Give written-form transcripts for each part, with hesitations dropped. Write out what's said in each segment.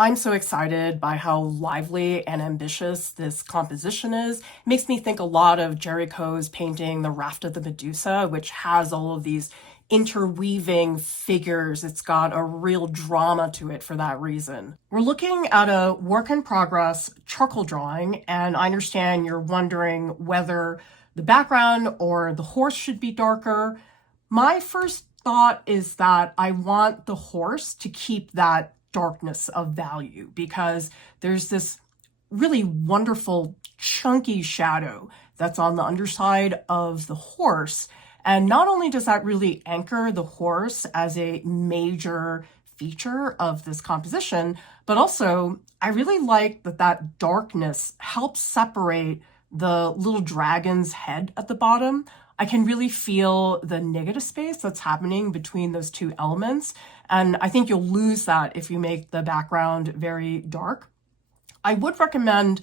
I'm so excited by how lively and ambitious this composition is. It makes me think a lot of Jericho's painting The Raft of the Medusa, which has all of these interweaving figures. It's got a real drama to it for that reason. We're looking at a work in progress charcoal drawing, and I understand you're wondering whether the background or the horse should be darker. My first thought is that I want the horse to keep that darkness of value because there's this really wonderful chunky shadow that's on the underside of the horse. And not only does that really anchor the horse as a major feature of this composition, but also I really like that darkness helps separate the little dragon's head at the bottom. I can really feel the negative space that's happening between those two elements. And I think you'll lose that if you make the background very dark. I would recommend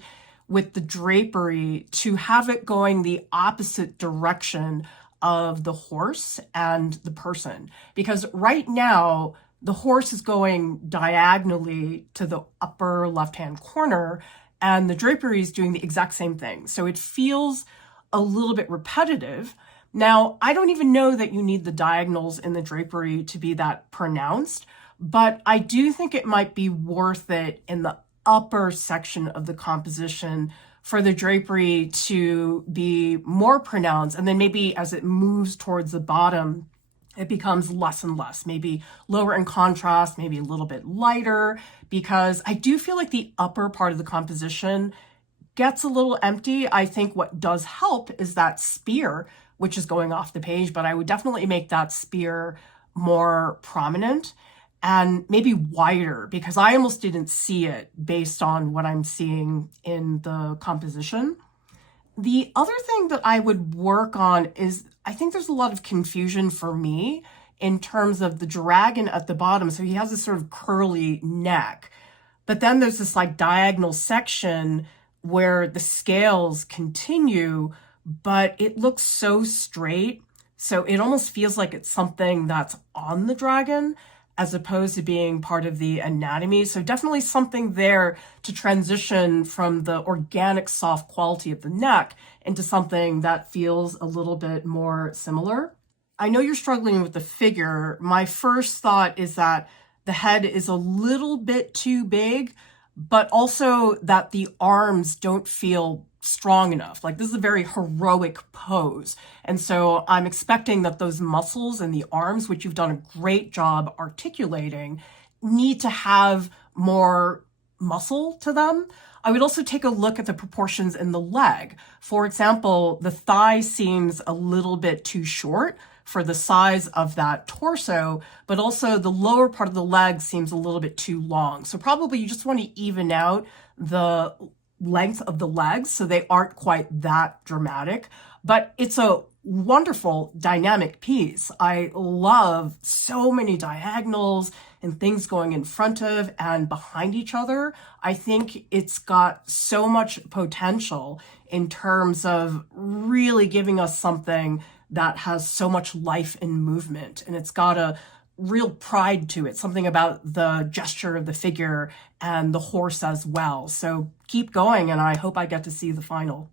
with the drapery to have it going the opposite direction of the horse and the person. Because right now, the horse is going diagonally to the upper left-hand corner, and the drapery is doing the exact same thing. So it feels a little bit repetitive. Now, I don't even know that you need the diagonals in the drapery to be that pronounced, but I do think it might be worth it in the upper section of the composition for the drapery to be more pronounced. And then maybe as it moves towards the bottom, it becomes less and less, maybe lower in contrast, maybe a little bit lighter, because I do feel like the upper part of the composition gets a little empty. I think what does help is that spear, which is going off the page, but I would definitely make that spear more prominent and maybe wider, because I almost didn't see it based on what I'm seeing in the composition. The other thing that I would work on is I think there's a lot of confusion for me in terms of the dragon at the bottom. So he has this sort of curly neck, but then there's this like diagonal section where the scales continue, but it looks so straight. So it almost feels like it's something that's on the dragon as opposed to being part of the anatomy. So definitely something there to transition from the organic soft quality of the neck into something that feels a little bit more similar. I know you're struggling with the figure. My first thought is that the head is a little bit too big, but also that the arms don't feel strong enough. Like, this is a very heroic pose. And so I'm expecting that those muscles in the arms, which you've done a great job articulating, need to have more muscle to them. I would also take a look at the proportions in the leg. For example, the thigh seems a little bit too short for the size of that torso, but also the lower part of the leg seems a little bit too long. So probably you just want to even out the length of the legs so they aren't quite that dramatic. But it's a wonderful dynamic piece. I love so many diagonals and things going in front of and behind each other. I think it's got so much potential in terms of really giving us something that has so much life and movement, and it's got a real pride to it, something about the gesture of the figure and the horse as well. So keep going, and I hope I get to see the final.